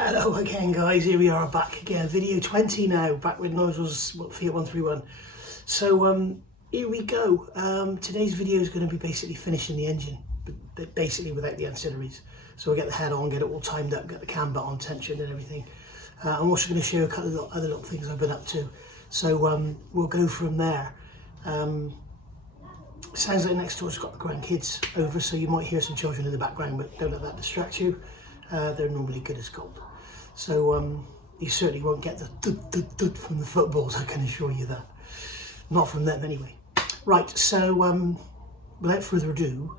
Hello again guys, here we are back again, video 20 now, back with nozzles, Fiat 131. So here we go. Today's video is going to be basically finishing the engine, but basically without the ancillaries. So we'll get the head on, get it all timed up, get the camber on tension and everything. I'm also going to show you a couple of other little things I've been up to. So we'll go from there. Sounds like next door's got the grandkids over, so you might hear some children in the background, but don't let that distract you. They're normally good as gold. So you certainly won't get the dud from the footballs, I can assure you that. Not from them anyway. Right, so without further ado,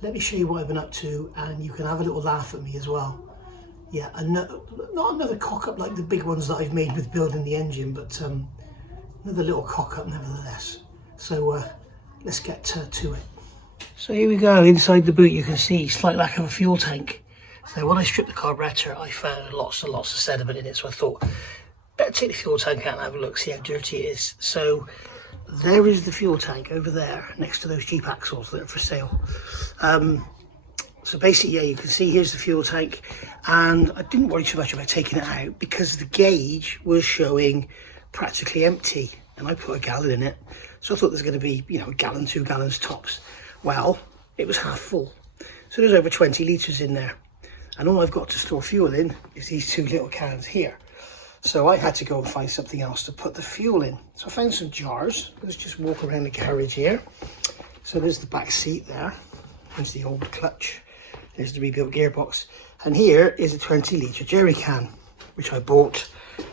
let me show you what I've been up to, and you can have a little laugh at me as well. Yeah, not another cock up like the big ones that I've made with building the engine, but another little cock up nevertheless. So let's get to it. So here we go, inside the boot you can see slight lack of a fuel tank. So when I stripped the carburetor, I found lots and lots of sediment in it, so I thought, better take the fuel tank out and have a look, see how dirty it is. So there is the fuel tank over there, next to those Jeep axles that are for sale. So basically, yeah, you can see here's the fuel tank, and I didn't worry too much about taking it out because the gauge was showing practically empty, and I put a gallon in it. So I thought there's going to be, you know, a gallon, 2 gallons tops. Well, it was half full. So there's over 20 litres in there. And all I've got to store fuel in is these 2 little cans here. So I had to go and find something else to put the fuel in. So I found some jars. Let's just walk around the garage here. So there's the back seat there. There's the old clutch. There's the rebuilt gearbox. And here is a 20-litre jerry can, which I bought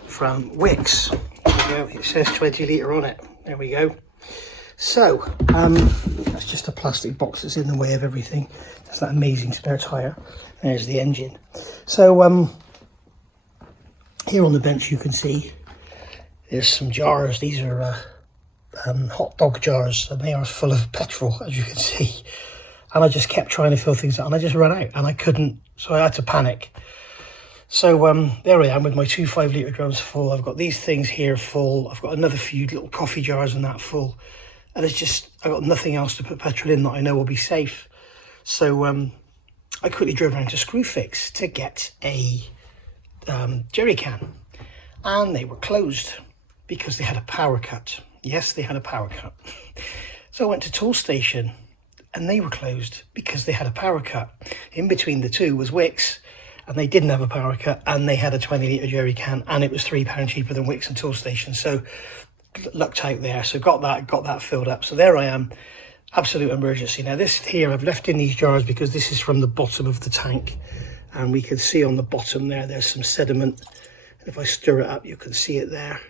from Wix. There we go. It says 20-litre on it. There we go. So, that's just a plastic box that's in the way of everything. That's that amazing spare tyre. There's the engine. So, here on the bench you can see there's some jars. These are hot dog jars, and they are full of petrol, as you can see. And I just kept trying to fill things out, and I just ran out, and I couldn't, so I had to panic. So there I am with my 2 5-litre drums full. I've got these things here full. I've got another few little coffee jars and that full. And it's just, I've got nothing else to put petrol in that I know will be safe. So I quickly drove around to Screwfix to get a jerry can. And they were closed because they had a power cut. Yes, they had a power cut. So I went to Toolstation and they were closed because they had a power cut. In between the two was Wix, and they didn't have a power cut, and they had a 20-litre jerry can, and it was £3 cheaper than Wix and Toolstation. So lucked out there. So got that filled up. So there I am, absolute emergency. Now this here I've left in these jars because this is from the bottom of the tank, and we can see on the bottom there's some sediment, and if I stir it up you can see it there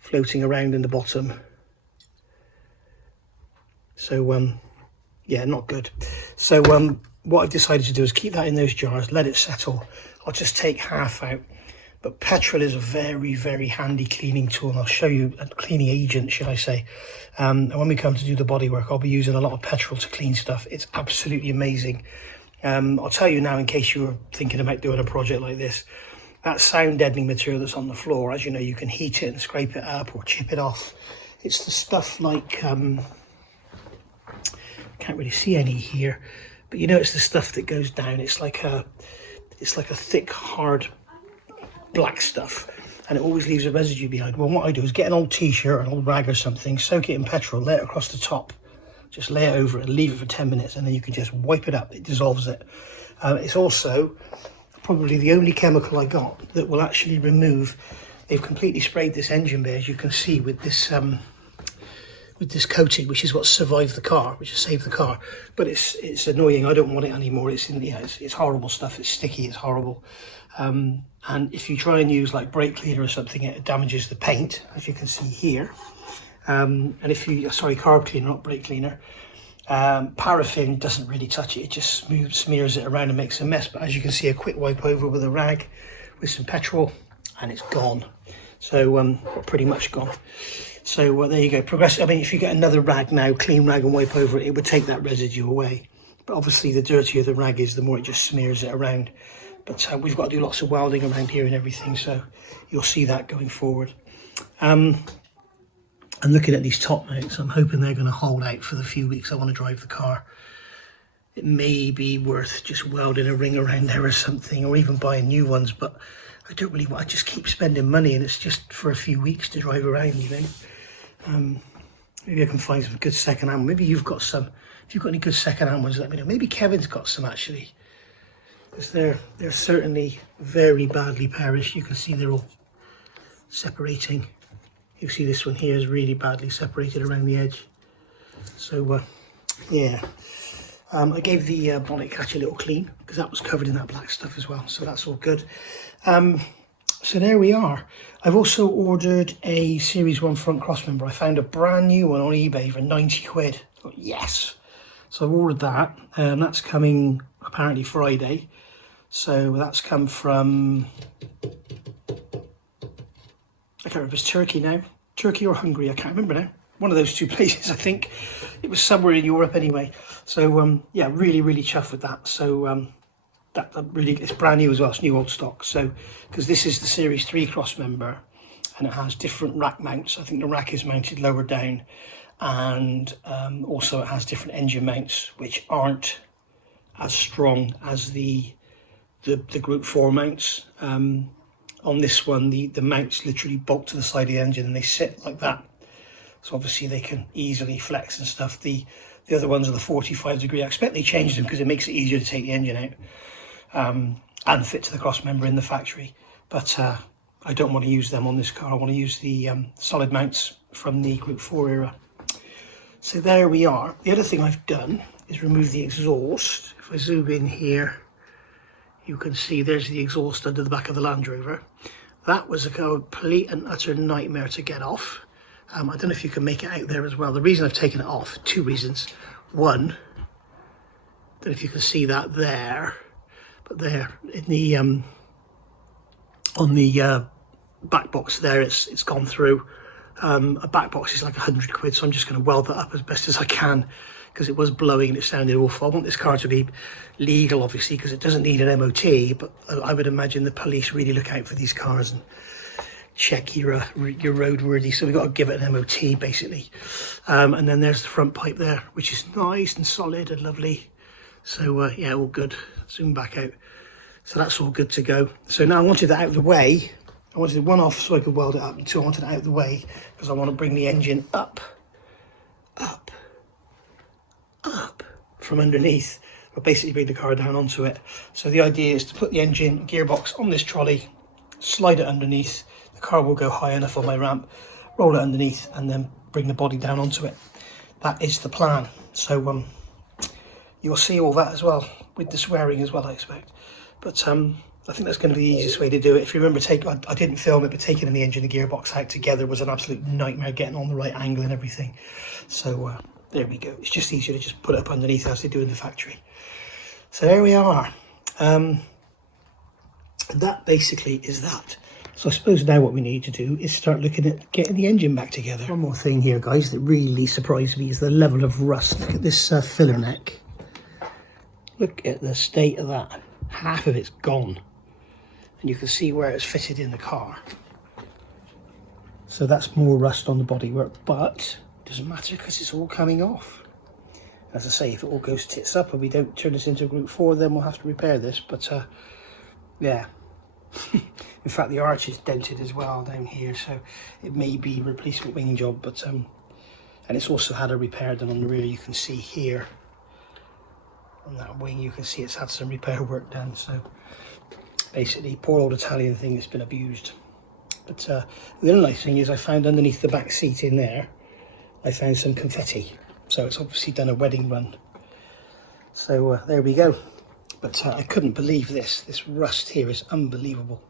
floating around in the bottom. So yeah, not good. So what I've decided to do is keep that in those jars, let it settle. I'll just take half out. But petrol is a very, very handy cleaning tool, and I'll show you a cleaning agent, should I say. And when we come to do the bodywork, I'll be using a lot of petrol to clean stuff. It's absolutely amazing. I'll tell you now, in case you were thinking about doing a project like this, that sound deadening material that's on the floor, as you know, you can heat it and scrape it up or chip it off. It's the stuff like, can't really see any here, but you know, it's the stuff that goes down. It's like a thick, hard, black stuff, and it always leaves a residue behind. Well, what I do is get an old t-shirt, an old rag or something, soak it in petrol, lay it across the top, just lay it over it and leave it for 10 minutes, and then you can just wipe it up. It dissolves it. It's also probably the only chemical I got that will actually remove. They've completely sprayed this engine bay, as you can see, with this coating, which is what survived the car, which has saved the car. But it's annoying. I don't want it anymore. It's horrible stuff. It's sticky. It's horrible. And if you try and use like brake cleaner or something, it damages the paint, as you can see here. And if you, sorry, carb cleaner, not brake cleaner. Paraffin doesn't really touch it. It just smears it around and makes a mess. But as you can see, a quick wipe over with a rag with some petrol, and it's gone. So pretty much gone. So there you go. I mean, if you get another rag now, clean rag, and wipe over it, it would take that residue away. But obviously, the dirtier the rag is, the more it just smears it around. But we've got to do lots of welding around here and everything, so you'll see that going forward. And looking at these top mounts, I'm hoping they're going to hold out for the few weeks I want to drive the car. it may be worth just welding a ring around there or something, or even buying new ones, but I don't really want, I just keep spending money and it's just for a few weeks to drive around, you know. Maybe I can find some good second-hand. Maybe you've got some. If you've got any good second-hand ones, let me know. Maybe Kevin's got some actually, because they're certainly very badly perished. You can see they're all separating. You see this one here is really badly separated around the edge. So yeah, I gave the bonnet catch a little clean because that was covered in that black stuff as well. So that's all good. So there we are. I've also ordered a Series 1 front crossmember. I found a brand new one on eBay for 90 quid. Thought, yes! So I've ordered that. That's coming apparently Friday. So that's come from, I can't remember if it's Turkey now. Turkey or Hungary, I can't remember now. One of those two places, I think. It was somewhere in Europe anyway. So yeah, really, really chuffed with that. So that really, it's brand new as well, it's new old stock. So, because this is the Series 3 cross member and it has different rack mounts. I think the rack is mounted lower down, and also it has different engine mounts which aren't as strong as the Group 4 mounts. On this one, the mounts literally bolt to the side of the engine and they sit like that. So obviously they can easily flex and stuff. The other ones are the 45-degree. I expect they changed them because it makes it easier to take the engine out. And fit to the cross member in the factory, but I don't want to use them on this car. I want to use the solid mounts from the Group 4 era. So there we are. The other thing I've done is remove the exhaust. If I zoom in here, you can see there's the exhaust under the back of the Land Rover. That was a complete and utter nightmare to get off. I don't know if you can make it out there as well. The reason I've taken it off, two reasons. One, I don't know if you can see that there, but there in the on the back box there, it's gone through. A back box is like 100 quid, so I'm just going to weld that up as best as I can because it was blowing and it sounded awful. I want this car to be legal, obviously, because it doesn't need an MOT, but I would imagine the police really look out for these cars and check you're roadworthy, so we've got to give it an MOT basically. And then there's the front pipe there, which is nice and solid and lovely. So yeah, all good. Zoom back out. So that's all good to go. So now I wanted that out of the way. I wanted one off so I could weld it up, and two, I wanted it out of the way because I want to bring the engine up from underneath, but basically bring the car down onto it. So the idea is to put the engine gearbox on this trolley, slide it underneath, the car will go high enough on my ramp, roll it underneath, and then bring the body down onto it. That is the plan. So you'll see all that as well, with the swearing as well, I expect. But I think that's going to be the easiest way to do it. If you remember, I didn't film it, but taking the engine and the gearbox out together was an absolute nightmare, getting on the right angle and everything. So there we go. It's just easier to just put it up underneath as they do in the factory. So there we are. That basically is that. So I suppose now what we need to do is start looking at getting the engine back together. One more thing here, guys, that really surprised me is the level of rust. Look at this filler neck. Look at the state of that. Half of it's gone. And you can see where it's fitted in the car. So that's more rust on the bodywork, but it doesn't matter because it's all coming off. As I say, if it all goes tits up and we don't turn this into a Group 4, then we'll have to repair this. But yeah. In fact, the arch is dented as well down here, so it may be a replacement wing job. But and it's also had a repair done on the rear. You can see here on that wing, you can see it's had some repair work done. So basically, poor old Italian thing that's been abused. But the other nice thing is I found underneath the back seat in there, I found some confetti. So it's obviously done a wedding run. So there we go. But I couldn't believe this. This rust here is unbelievable.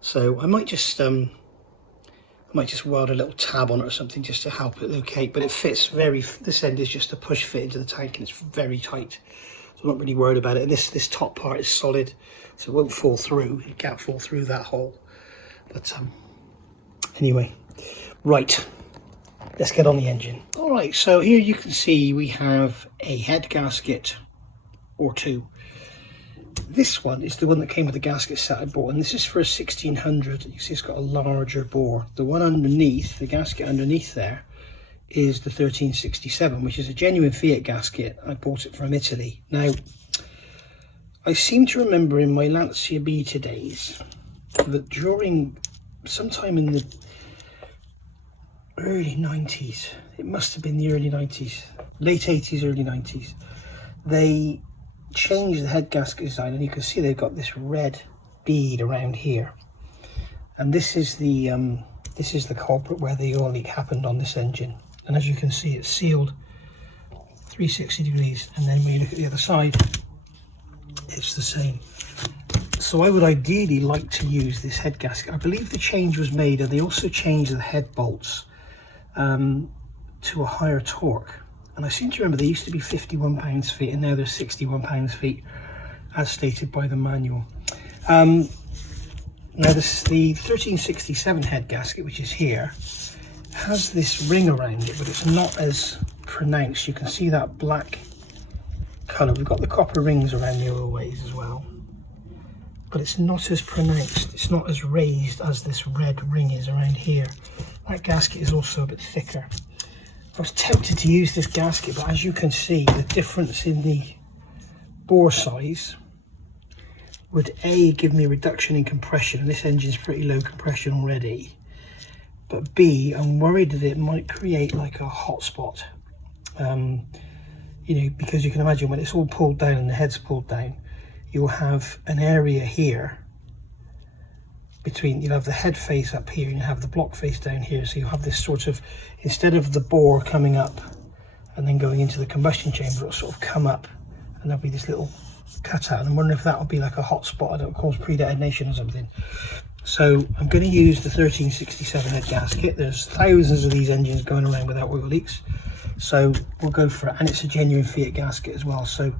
So I might just weld a little tab on it or something just to help it locate. But it fits very. This end is just a push fit into the tank, and it's very tight. So I'm not really worried about it. And this top part is solid, so it won't fall through. It can't fall through that hole. But anyway, right. Let's get on the engine. All right. So here you can see we have a head gasket or two. This one is the one that came with the gasket set I bought, and this is for a 1600. You see it's got a larger bore. The one underneath, the gasket underneath there, is the 1367, which is a genuine Fiat gasket. I bought it from Italy. Now, I seem to remember in my Lancia Beta days that during sometime in the early 90s, it must have been the early 90s, late 80s, early 90s, they changed the head gasket design, and you can see they've got this red bead around here, and this is the culprit where the oil leak happened on this engine. And as you can see, it's sealed 360 degrees, and then when you look at the other side, it's the same. So I would ideally like to use this head gasket. I believe the change was made, and they also changed the head bolts to a higher torque. And I seem to remember they used to be 51 pounds-feet, and now they're 61 pounds-feet, as stated by the manual. Now this, the 1367 head gasket, which is here, has this ring around it, but it's not as pronounced. You can see that black colour. We've got the copper rings around the oil ways as well, but it's not as pronounced. It's not as raised as this red ring is around here. That gasket is also a bit thicker. I was tempted to use this gasket, but as you can see, the difference in the bore size would A, give me a reduction in compression, and this engine's pretty low compression already, but B, I'm worried that it might create like a hot spot, you know, because you can imagine when it's all pulled down and the head's pulled down, you'll have an area here between, you'll have the head face up here and you have the block face down here, so you'll have this sort of, instead of the bore coming up and then going into the combustion chamber, it'll sort of come up and there'll be this little cutout, and I'm wondering if that will be like a hot spot and it'll cause pre-detonation or something. So I'm going to use the 1367 head gasket. There's thousands of these engines going around without oil leaks, so we'll go for it. And it's a genuine Fiat gasket as well, so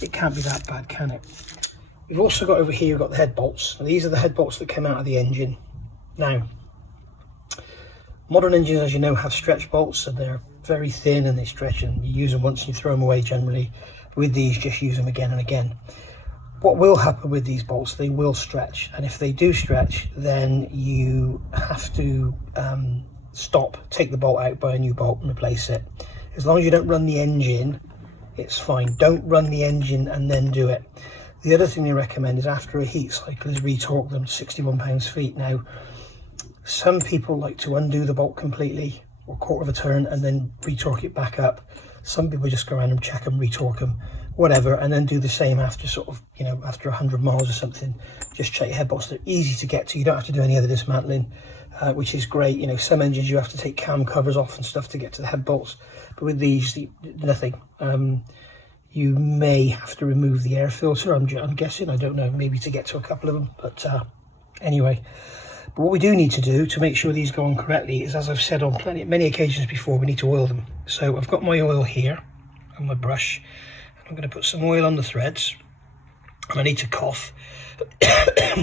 it can't be that bad, can it? We've also got over here, we've got the head bolts. Now, these are the head bolts that come out of the engine. Now, modern engines, as you know, have stretch bolts, and they're very thin and they stretch, and you use them once and you throw them away generally. With these, just use them again and again. What will happen with these bolts, they will stretch, and if they do stretch, then you have to stop, take the bolt out, buy a new bolt and replace it. As long as you don't run the engine, it's fine. Don't run the engine and then do it. The other thing they recommend is after a heat cycle is retorque them to 61 pounds-feet. Now, some people like to undo the bolt completely, or quarter of a turn, and then retorque it back up. Some people just go around and check them, retorque them, whatever, and then do the same after sort of, you know, after 100 miles or something. Just check your head bolts. They're easy to get to. You don't have to do any other dismantling, which is great. You know, some engines you have to take cam covers off and stuff to get to the head bolts, but with these, nothing. You may have to remove the air filter, I'm guessing, I don't know, maybe to get to a couple of them, but anyway. But what we do need to do to make sure these go on correctly is, as I've said on many occasions before, we need to oil them. So I've got my oil here and my brush. I'm going to put some oil on the threads, and I need to cough.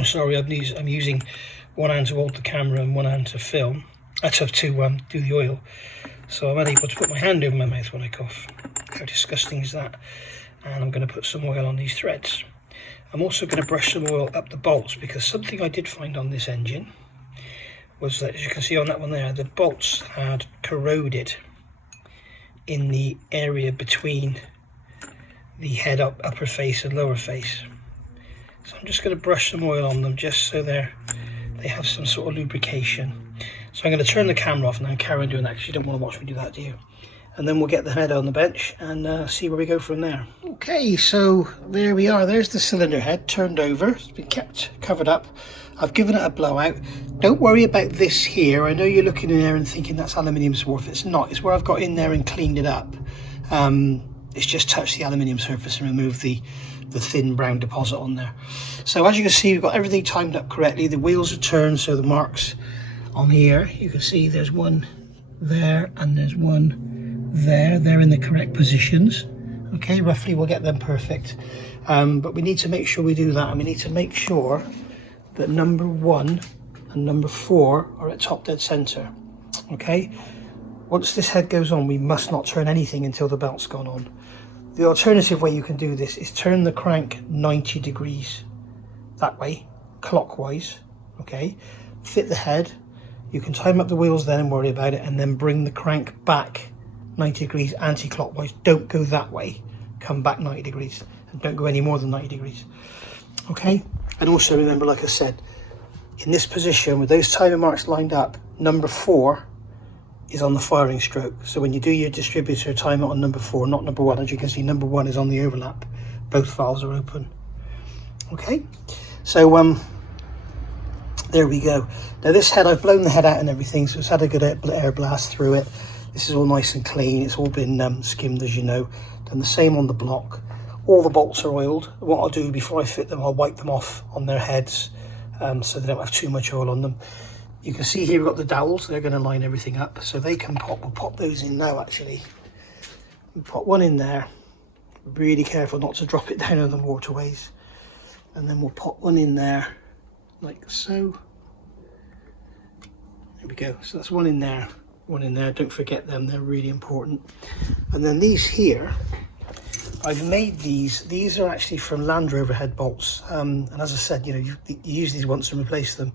Sorry, I'm using one hand to hold the camera and one hand to film, to do the oil. So I'm unable to put my hand over my mouth when I cough. How disgusting is that? And I'm going to put some oil on these threads. I'm also going to brush some oil up the bolts, because something I did find on this engine was that, as you can see on that one there, the bolts had corroded in the area between the head upper face and lower face. So I'm just going to brush some oil on them just so they have some sort of lubrication. So I'm going to turn the camera off now and carry on doing that, because you don't want to watch me do that, do you? And then we'll get the head on the bench and see where we go from there. Okay, so there we are. There's the cylinder head turned over. It's been kept covered up. I've given it a blowout. Don't worry about this here. I know you're looking in there and thinking that's aluminium swarf. It's not. It's where I've got in there and cleaned it up. It's just touched the aluminium surface and removed the thin brown deposit on there. So as you can see, we've got everything timed up correctly. The wheels are turned, so the marks on here, you can see there's one there and there's one there. They're in the correct positions. Okay, roughly we'll get them perfect. But we need to make sure we do that, and we need to make sure that number 1 and number 4 are at top dead center. Okay, once this head goes on, we must not turn anything until the belt's gone on. The alternative way you can do this is turn the crank 90 degrees that way, clockwise. Okay, fit the head. You can time up the wheels then and worry about it, and then bring the crank back 90 degrees anti-clockwise. Don't go that way, come back 90 degrees, and don't go any more than 90 degrees. Okay, and also remember, like I said, in this position with those timer marks lined up, number 4 is on the firing stroke. So when you do your distributor, time it on number 4, not number 1. As you can see, number 1 is on the overlap. Both valves are open. Okay, so there we go. Now this head, I've blown the head out and everything, so it's had a good air blast through it. This is all nice and clean. It's all been skimmed, as you know. Done the same on the block. All the bolts are oiled. What I'll do before I fit them, I'll wipe them off on their heads so they don't have too much oil on them. You can see here we've got the dowels. They're going to line everything up, so they can pop. We'll pop those in now, actually. We'll pop one in there. Really careful not to drop it down in the waterways. And then we'll pop one in there, like so. There we go. So that's one in there, one in there. Don't forget them, they're really important. And then these here, I've made these. These are actually from Land Rover head bolts. And as I said, you know, you use these once and replace them.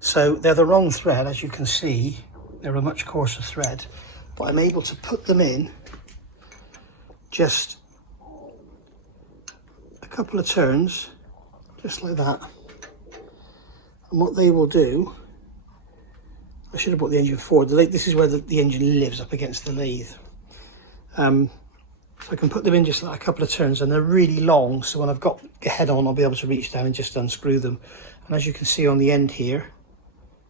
So they're the wrong thread, as you can see. They're a much coarser thread. But I'm able to put them in just a couple of turns, just like that. And what they will do, I should have brought the engine forward. This is where the engine lives, up against the lathe. So I can put them in just like a couple of turns, and they're really long, so when I've got the head on, I'll be able to reach down and just unscrew them. And as you can see on the end here,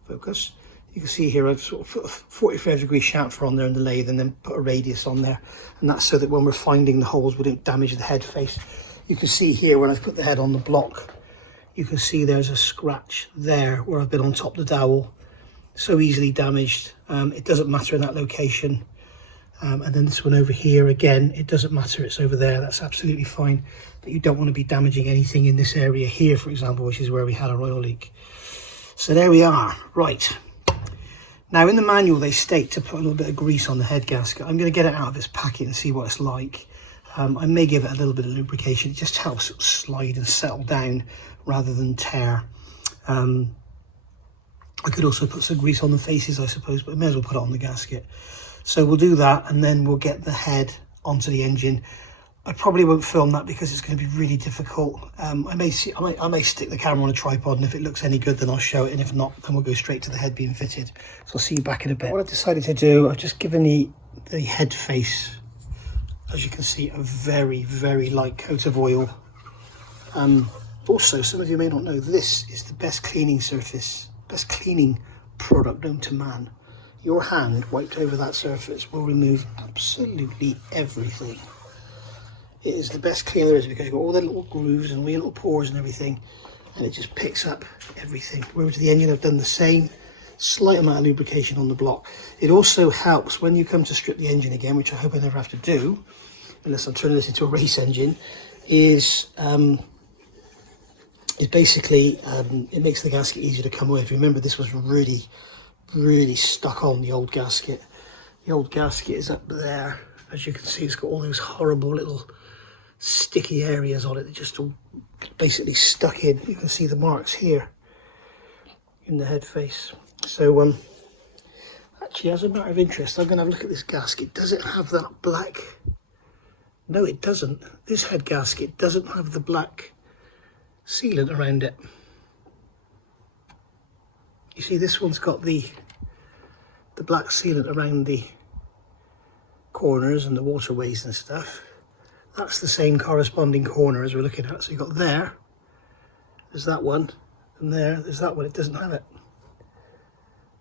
focus, you can see here I've sort of put a 45-degree chamfer on there in the lathe, and then put a radius on there, and that's so that when we're finding the holes we don't damage the head face. You can see here when I've put the head on the block, you can see there's a scratch there where I've been on top of the dowel, so easily damaged. It doesn't matter in that location. And then this one over here, again, it doesn't matter, it's over there, that's absolutely fine. But you don't want to be damaging anything in this area here, for example, which is where we had our oil leak. So there we are. Right, now in the manual they state to put a little bit of grease on the head gasket. I'm going to get it out of its packet and see what it's like. I may give it a little bit of lubrication. It just helps it slide and settle down rather than tear. I could also put some grease on the faces, I suppose, but I may as well put it on the gasket. So we'll do that, and then we'll get the head onto the engine. I probably won't film that because it's going to be really difficult. I may stick the camera on a tripod, and if it looks any good then I'll show it, and if not then we'll go straight to the head being fitted. So I'll see you back in a bit. What I've decided to do, I've just given the head face, as you can see, a very, very light coat of oil. Also, some of you may not know, this is the best cleaning surface, best cleaning product known to man. Your hand wiped over that surface will remove absolutely everything. It is the best cleaner there is, because you've got all the little grooves and wee little pores and everything, and it just picks up everything. Whereas the engine, I've done the same, slight amount of lubrication on the block. It also helps when you come to strip the engine again, which I hope I never have to do, unless I'm turning this into a race engine, is basically, it makes the gasket easier to come away. If you remember, this was really stuck on the old gasket. The old gasket is up there. As you can see, it's got all those horrible little sticky areas on it that just all basically stuck in. You can see the marks here in the head face. So actually, as a matter of interest, I'm going to have a look at this gasket. Does it have that black? No, it doesn't. This head gasket doesn't have the black sealant around it. You see, this one's got the black sealant around the corners and the waterways and stuff. That's the same corresponding corner as we're looking at. So you've got there's that one, and there's that one. It doesn't have it.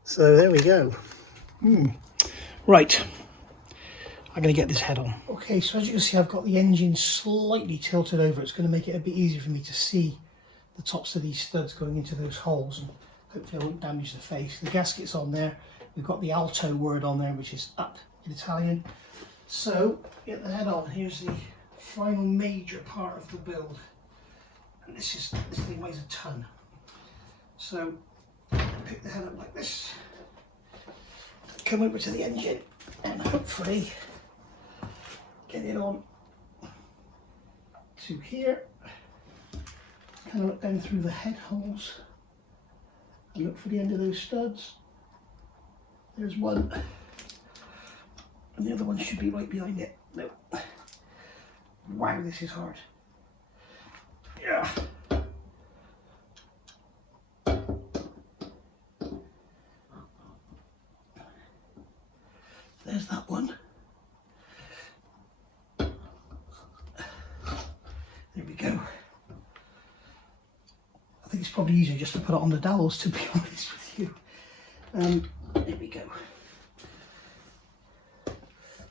So there we go. Right, I'm going to get this head on. Okay, so as you can see, I've got the engine slightly tilted over. It's going to make it a bit easier for me to see the tops of these studs going into those holes, and hopefully I won't damage the face. The gasket's on there. We've got the alto word on there, which is up in Italian. So get the head on. Here's the final major part of the build, and this thing weighs a ton. So pick the head up like this, come over to the engine, and hopefully get it on to here. Kind of look down through the head holes and look for the end of those studs. There's one, and the other one should be right behind it. No. Wow, this is hard. Yeah. There's that one. There we go. I think it's probably easier just to put it on the dowels, to be honest with you. There we go.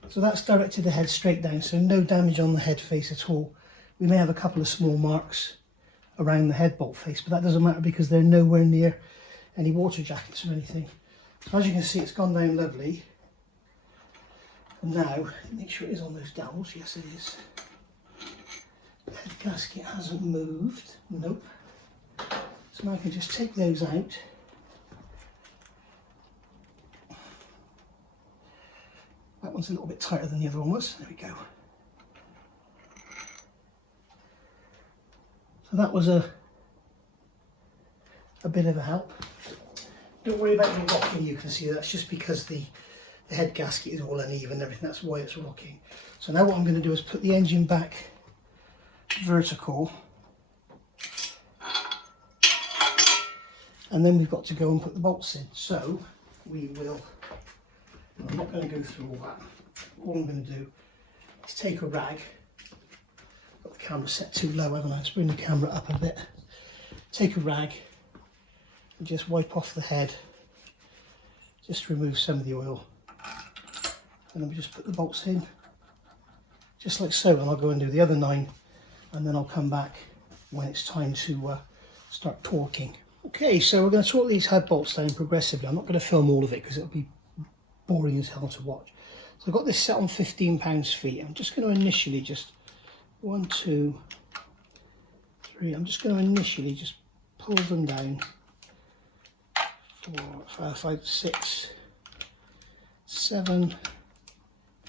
So that's directed the head straight down, so no damage on the head face at all. We may have a couple of small marks around the head bolt face, but that doesn't matter because they're nowhere near any water jackets or anything. So as you can see, it's gone down lovely. And now, make sure it is on those dowels. Yes, it is. The head gasket hasn't moved. Nope. So now I can just take those out. That one's a little bit tighter than the other one was. There we go. So that was a bit of a help. Don't worry about the rocking, you can see that's just because the head gasket is all uneven and everything, that's why it's rocking. So now what I'm going to do is put the engine back vertical, and then we've got to go and put the bolts in. So we will, I'm not going to go through all that. All I'm going to do is take a rag. Got the camera set too low, haven't I? Let's bring the camera up a bit. Take a rag and just wipe off the head. Just remove some of the oil. And then we just put the bolts in, just like so, and I'll go and do the other 9, and then I'll come back when it's time to start torquing. Okay, so we're going to torque these head bolts down progressively. I'm not going to film all of it because it'll be boring as hell to watch. So I've got this set on 15 pounds-feet. I'm just going to initially just 1, 2, 3. I'm just going to initially just pull them down. 4, 5, 5, 6, 7,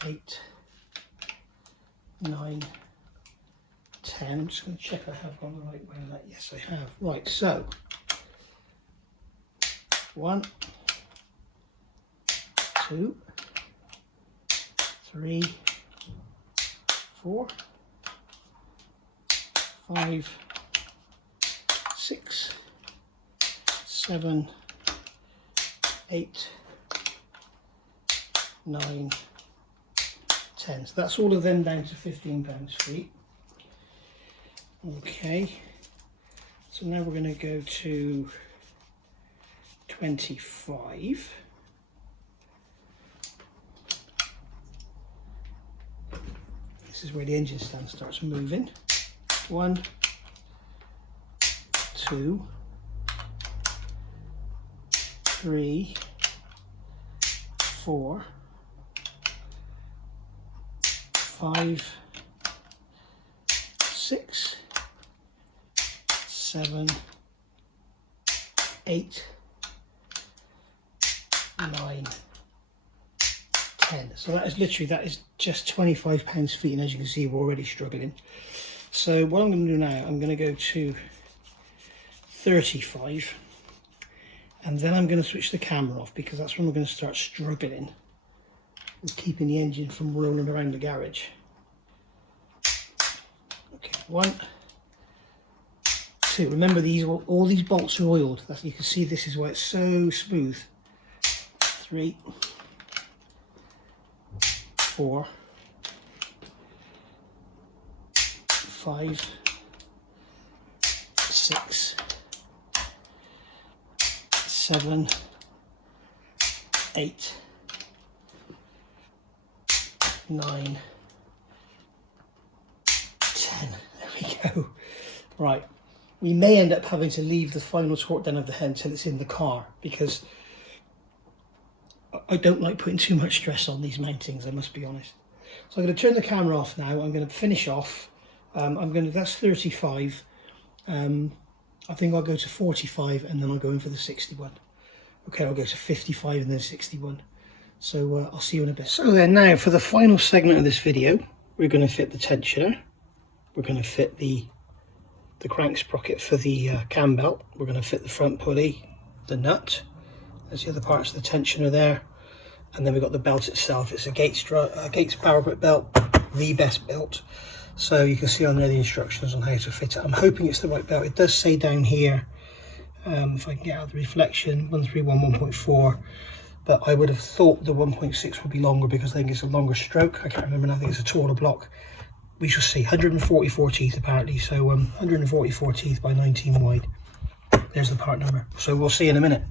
8, 9, 10. I'm just going to check I have gone the right way on that. Yes, I have. Right, so 1, 2, 3, 4, 5, 6, 7, 8, 9, 10. So that's all of them down to 15 pounds-feet. Okay, so now we're going to go to 25. This is where the engine stand starts moving. 1, 2, 3, 4, 5, 6, 7, 8, 9, 10. So that is literally, that is just 25 pounds-feet, and as you can see, we're already struggling. So what I'm going to do now, I'm going to go to 35, and then I'm going to switch the camera off because that's when we're going to start struggling with keeping the engine from rolling around the garage. Okay, 1, 2. Remember, these all these bolts are oiled. That's, you can see this is why it's so smooth. 3, 4, 5, 6, 7, 8, 9, 10. There we go. Right, we may end up having to leave the final torque down of the head until it's in the car, because I don't like putting too much stress on these mountings, I must be honest. So I'm going to turn the camera off now. I'm going to finish off. That's 35. I think I'll go to 45 and then I'll go in for the 61. Okay, I'll go to 55 and then 61. So I'll see you in a bit. So then now for the final segment of this video, we're going to fit the tensioner. We're going to fit the crank sprocket for the cam belt. We're going to fit the front pulley, the nut. There's the other parts of the tensioner there. And then we've got the belt itself. It's a Gates power grip belt, the best belt. So you can see on there the instructions on how to fit it. I'm hoping it's the right belt. It does say down here, if I can get out the reflection, 131 1.4, but I would have thought the 1.6 would be longer because I think it's a longer stroke. I can't remember now, I think it's a taller block. We shall see. 144 teeth apparently, so 144 teeth by 19 wide. There's the part number, so we'll see in a minute.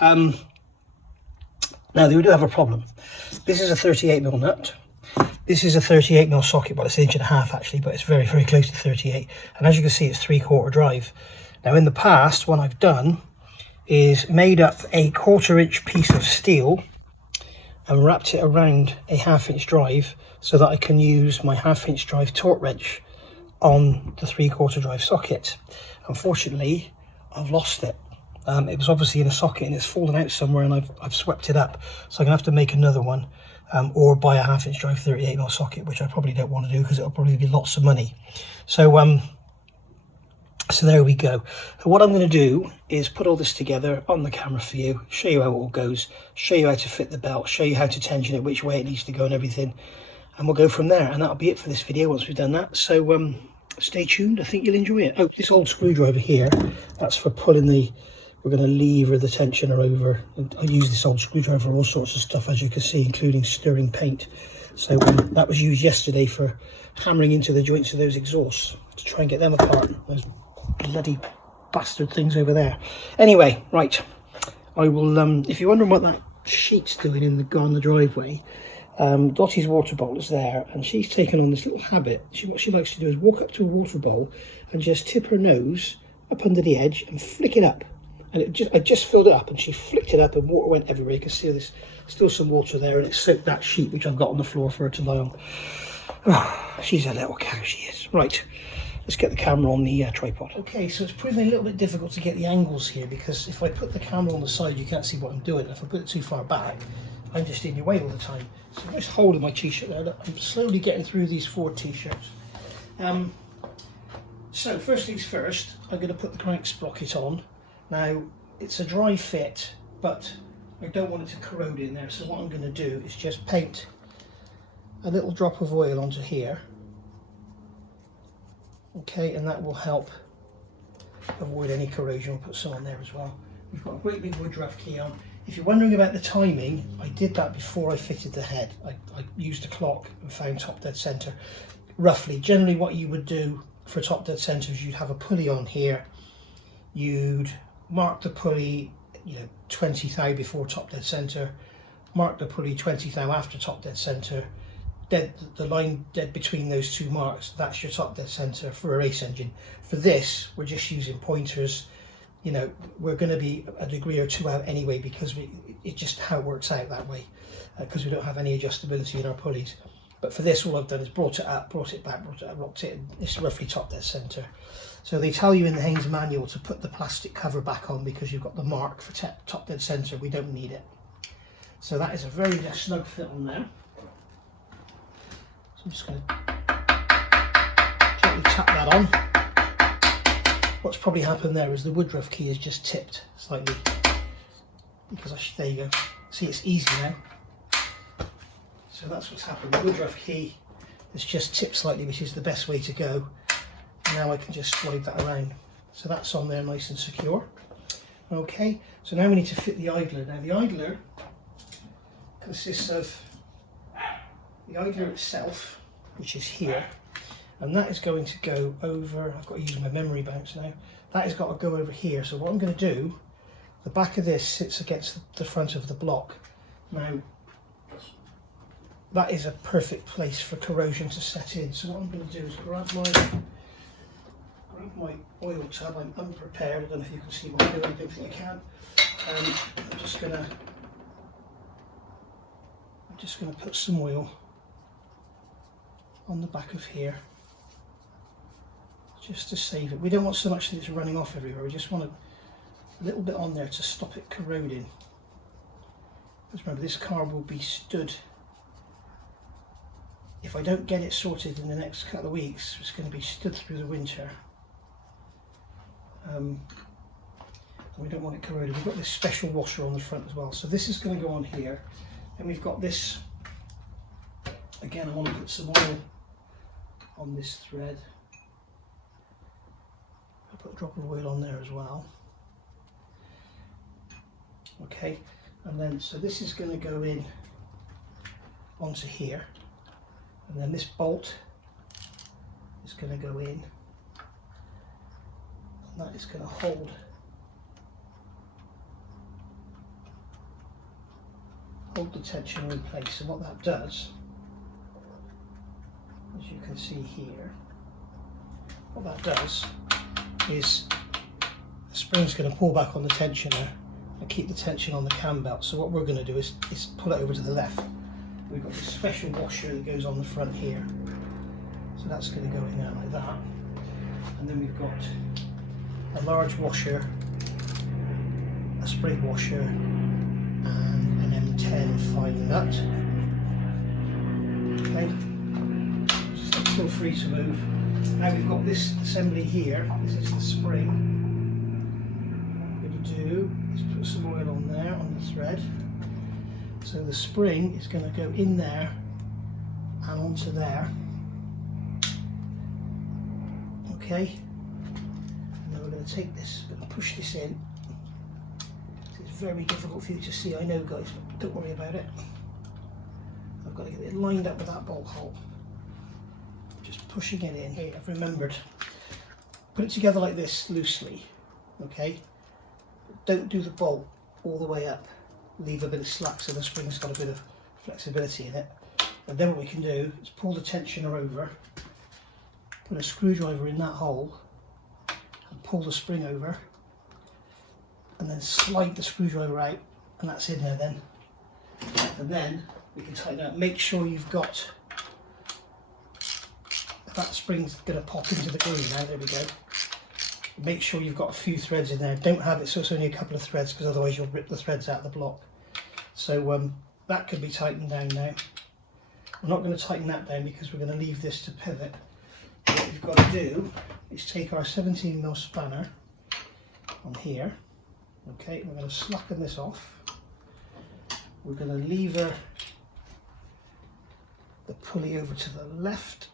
Now, we do have a problem. This is a 38mm nut. This is a 38mm socket. Well, it's 1.5 inches actually, but it's very, very close to 38. And as you can see, it's 3/4 drive. Now, in the past, what I've done is made up a 1/4 inch piece of steel and wrapped it around a 1/2 inch drive so that I can use my 1/2 inch drive torque wrench on the 3/4 drive socket. Unfortunately, I've lost it. It was obviously in a socket and it's fallen out somewhere, and I've swept it up, so I'm gonna have to make another one, or buy a 1/2 inch drive 38mm socket, which I probably don't want to do because it'll probably be lots of money. So so there we go. So what I'm going to do is put all this together on the camera for you, show you how it all goes, show you how to fit the belt, show you how to tension it, which way it needs to go and everything, and we'll go from there. And that'll be it for this video once we've done that. So stay tuned, I think you'll enjoy it. Oh, this old screwdriver here, that's for pulling the, we're going to lever the tensioner over. I use this old screwdriver for all sorts of stuff, as you can see, including stirring paint. So that was used yesterday for hammering into the joints of those exhausts to try and get them apart. Those bloody bastard things over there. Anyway, right, I will, if you're wondering what that sheet's doing on the driveway, Dottie's water bottle is there, and she's taken on this little habit. What she likes to do is walk up to a water bowl and just tip her nose up under the edge and flick it up. And I just filled it up, and she flicked it up and water went everywhere. You can see there's still some water there, and it soaked that sheet which I've got on the floor for her to lie on. Oh, she's a little cow, she is. Right, let's get the camera on the tripod. Okay, so it's proving a little bit difficult to get the angles here, because if I put the camera on the side, you can't see what I'm doing. If I put it too far back, I'm just in your way all the time. So I'm just holding my t-shirt there. Look, I'm slowly getting through these 4 t-shirts. So first things first, I'm going to put the crank sprocket on. Now, it's a dry fit, but I don't want it to corrode in there, so what I'm going to do is just paint a little drop of oil onto here. Okay, and that will help avoid any corrosion. I'll put some on there as well. We've got a great big woodruff key on. If you're wondering about the timing, I did that before I fitted the head. I used a clock and found top dead center. Roughly, generally what you would do for top dead center is you'd have a pulley on here. You'd mark the pulley, 20 thou before top dead center, mark the pulley 20 thou after top dead center, the line dead between those 2 marks, that's your top dead center for a race engine. For this, we're just using pointers. We're going to be a degree or 2 out anyway, because it's just how it works out that way, because we don't have any adjustability in our pulleys. But for this, all I've done is brought it up, brought it back, brought it up, locked it, and it's roughly top dead center. So they tell you in the Haynes manual to put the plastic cover back on because you've got the mark for top dead center. We don't need it. So that is a very snug fit on there. So I'm just going to gently tap that on. What's probably happened there is the woodruff key is just tipped slightly, because there you go. See, it's easy now. So that's what's happened. The woodruff key is just tipped slightly, which is the best way to go. Now I can just slide that around. So that's on there nice and secure. Okay, so now we need to fit the idler. Now the idler consists of the idler itself, which is here, and that is going to go over, I've got to use my memory banks now, that has got to go over here. So what I'm going to do, the back of this sits against the front of the block. Now that is a perfect place for corrosion to set in. So what I'm going to do is grab my oil tub. I'm unprepared, I don't know if you can see what I'm doing, I don't think you can. I'm just going to put some oil on the back of here, just to save it. We don't want so much that it's running off everywhere, we just want a little bit on there to stop it corroding. Because remember, this car will be stood, if I don't get it sorted in the next couple of weeks, it's going to be stood through the winter. We don't want it corroded. We've got this special washer on the front as well, so this is going to go on here. Then we've got this, again I want to put some oil on this thread. I'll put a drop of oil on there as well. Okay, and then so this is going to go in onto here, and then this bolt is going to go in, and that is going to hold the tensioner in place. And what that does, as you can see here, what that does is the spring's going to pull back on the tensioner and keep the tension on the cam belt. So what we're going to do is pull it over to the left. We've got this special washer that goes on the front here, so that's going to go in there like that. And then we've got a large washer, a spring washer, and an M10 fine nut. Okay, so still free to move. Now we've got this assembly here. This is the spring. What we're going to do is put some oil on there on the thread. So the spring is going to go in there and onto there. Okay, and then we're going to take this and push this in. It's very difficult for you to see, I know guys, but don't worry about it. I've got to get it lined up with that bolt hole. Just pushing it in. Here, I've remembered. Put it together like this loosely, okay? Don't do the bolt all the way up. Leave a bit of slack so the spring's got a bit of flexibility in it. And then what we can do is pull the tensioner over, put a screwdriver in that hole, and pull the spring over, and then slide the screwdriver out, and that's in there then. And then we can tighten it up. Make sure you've got, that spring's going to pop into the groove now, there we go. Make sure you've got a few threads in there. Don't have it so it's only a couple of threads, because otherwise you'll rip the threads out of the block. So that could be tightened down now. We're not going to tighten that down because we're going to leave this to pivot. What we've got to do is take our 17mm spanner on here. Okay, we're going to slacken this off. We're going to lever the pulley over to the left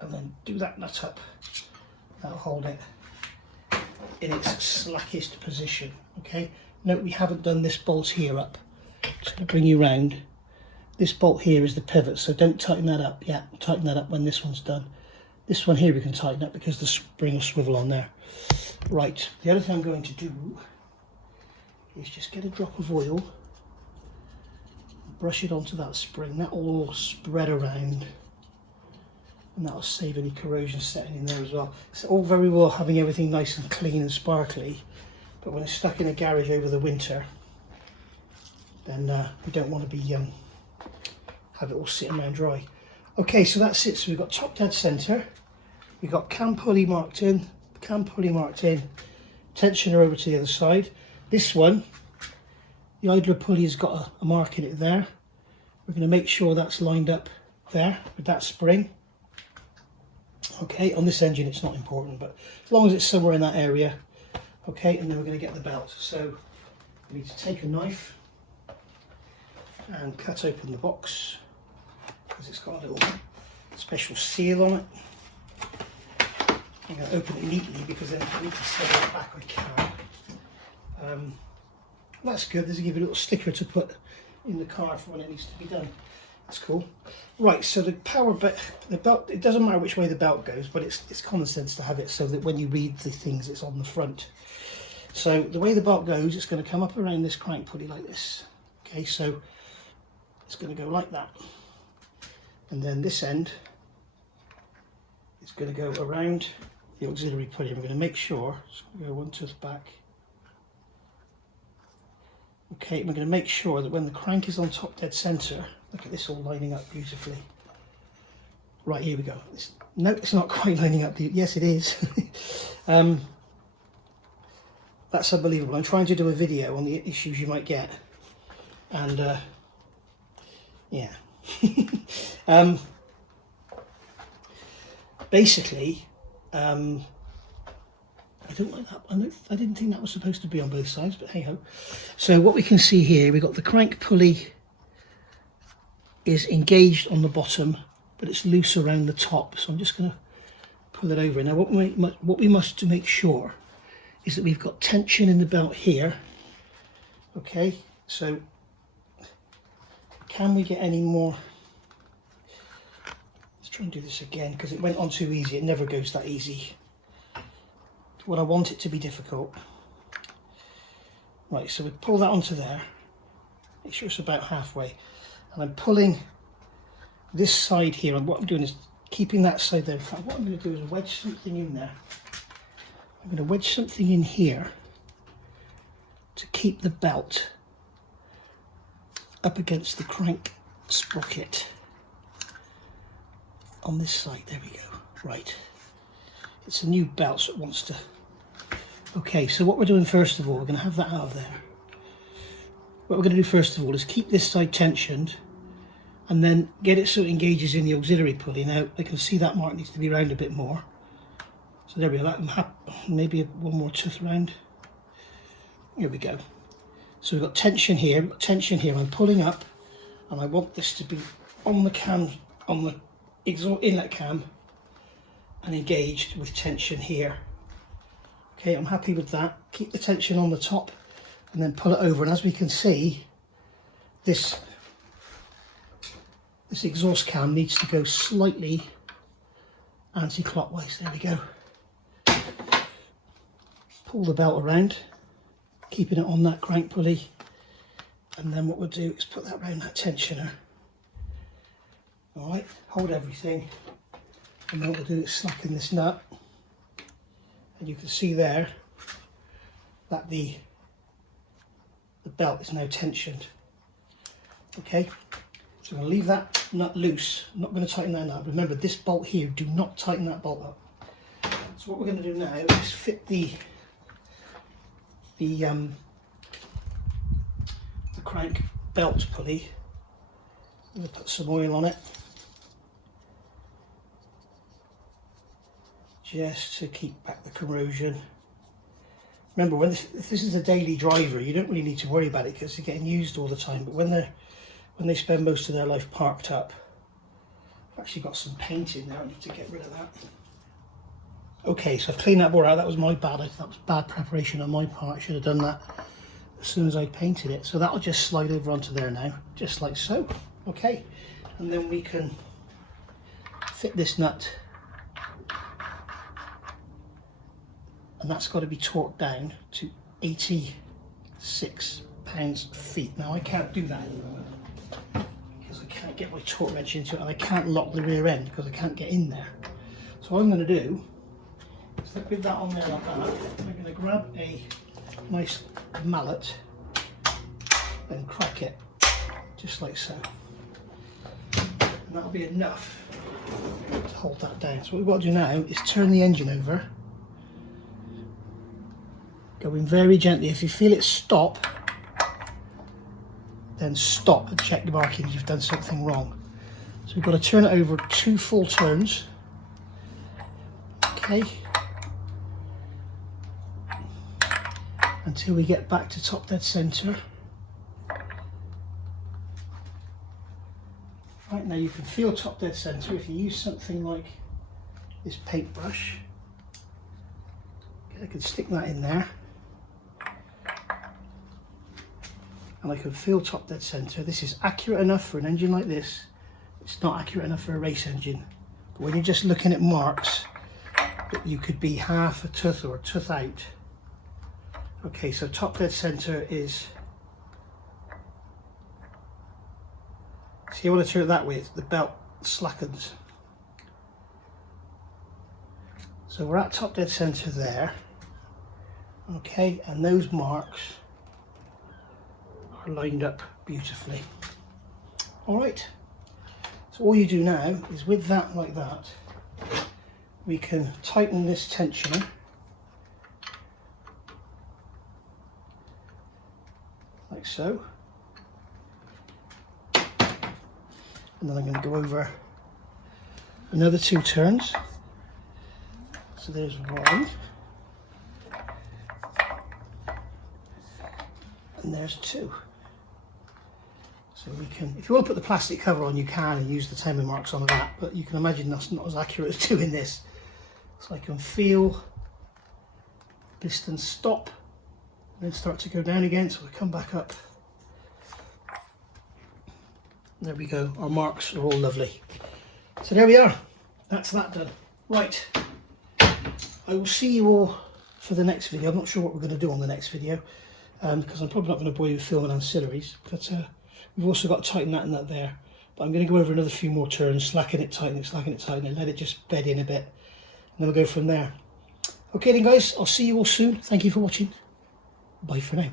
and then do that nut up. That'll hold it in its slackest position. Okay, note we haven't done this bolt here up. Just going to bring you round. This bolt here is the pivot, so don't tighten that up yet. Tighten that up when this one's done. This one here we can tighten up because the spring will swivel on there. Right, the other thing I'm going to do is just get a drop of oil, brush it onto that spring. That will all spread around, and that'll save any corrosion setting in there as well. It's all very well having everything nice and clean and sparkly, but when it's stuck in a garage over the winter, then we don't want to be have it all sitting around dry. Okay, so that's it. So we've got top dead center, we've got cam pulley marked in, tensioner over to the other side. This one, the idler pulley has got a mark in it there. We're going to make sure that's lined up there with that spring. Okay, on this engine it's not important, but as long as it's somewhere in that area. Okay, and then we're going to get the belt. So we need to take a knife and cut open the box because it's got a little special seal on it. I'm going to open it neatly because then if I need to set it back I can. That's good. There's give you a little sticker to put in the car for when it needs to be done. That's cool. Right, so the power bit, the belt, it doesn't matter which way the belt goes, but it's common sense to have it so that when you read the things it's on the front. So the way the belt goes, it's going to come up around this crank pulley like this. Okay, so it's going to go like that. And then this end is going to go around the auxiliary pulley. We're going to make sure it's going to go one to the back. Okay, and we're going to make sure that when the crank is on top dead center, look at this all lining up beautifully. Right, here we go. No, it's not quite lining up. Yes, it is. That's unbelievable. I'm trying to do a video on the issues you might get, and yeah. Basically, I don't like that. I didn't think that was supposed to be on both sides, but hey ho. So what we can see here, we've got the crank pulley is engaged on the bottom, but it's loose around the top. So I'm just going to pull it over. Now what we must to make sure is that we've got tension in the belt here. Okay, so can we get any more? Let's try and do this again, because it went on too easy. It never goes that easy. What I want it to be difficult. Right, so we pull that onto there. Make sure it's about halfway. And I'm pulling this side here, and what I'm doing is keeping that side there. In fact, what I'm going to do is wedge something in there. I'm going to wedge something in here to keep the belt up against the crank sprocket on this side. There we go. Right. It's a new belt, so it wants to... Okay, so what we're doing first of all, we're going to have that out of there. What we're going to do first of all is keep this side tensioned and then get it so it engages in the auxiliary pulley. Now, I can see that mark needs to be round a bit more. So there we go. Maybe one more tooth round. Here we go. So we've got tension here, we've got tension here. I'm pulling up and I want this to be on the cam, on the exhaust inlet cam, and engaged with tension here. Okay, I'm happy with that. Keep the tension on the top and then pull it over. And as we can see, this exhaust cam needs to go slightly anti-clockwise. There we go. Pull the belt around, keeping it on that crank pulley. And then what we'll do is put that around that tensioner. All right, hold everything. And then what we'll do is slacken this nut. And you can see there that the belt is now tensioned. Okay, so I'm going to leave that nut loose. I'm not going to tighten that nut. Remember, this bolt here, do not tighten that bolt up. So what we're going to do now is fit the crank belt pulley. I'm going to put some oil on it, just to keep back the corrosion. Remember, if this is a daily driver, you don't really need to worry about it because they're getting used all the time. But when they spend most of their life parked up, I've actually got some paint in there. I need to get rid of that. Okay, so I've cleaned that board out. That was my bad. That was bad preparation on my part. I should have done that as soon as I painted it. So that'll just slide over onto there now, just like so. Okay, and then we can fit this nut. And that's got to be torqued down to 86 pounds-feet. Now I can't do that at the moment because I can't get my torque wrench into it, and I can't lock the rear end because I can't get in there. So what I'm going to do is with that on there like that, I'm going to grab a nice mallet and crack it just like so. And that'll be enough to hold that down. So what we've got to do now is turn the engine over. Going very gently. If you feel it stop, then stop and check the markings. You've done something wrong. So we've got to turn it over 2 full turns. Okay. Until we get back to top dead center. Right, now you can feel top dead center if you use something like this paintbrush. Okay, I can stick that in there. And I can feel top dead center. This is accurate enough for an engine like this. It's not accurate enough for a race engine. But when you're just looking at marks, that you could be half a tooth or a tooth out. Okay, so top dead center is, see, I want to turn it that way, the belt slackens. So we're at top dead center there. Okay, and those marks are lined up beautifully. All right, so all you do now is with that like that, we can tighten this tensioner. Like so. And then I'm going to go over another 2 turns. So there's 1. And there's 2. So we can, if you want to put the plastic cover on, you can, and use the timing marks on that, but you can imagine that's not as accurate as doing this. So I can feel piston stop, and then start to go down again, so I come back up. There we go, our marks are all lovely. So there we are, that's that done. Right, I will see you all for the next video. I'm not sure what we're going to do on the next video, because I'm probably not going to bore you with filming ancillaries, but we've also got to tighten that and that there. But I'm going to go over another few more turns, slacken it, tighten it, and let it just bed in a bit, and then we'll go from there. Okay then guys, I'll see you all soon. Thank you for watching. Bye for now.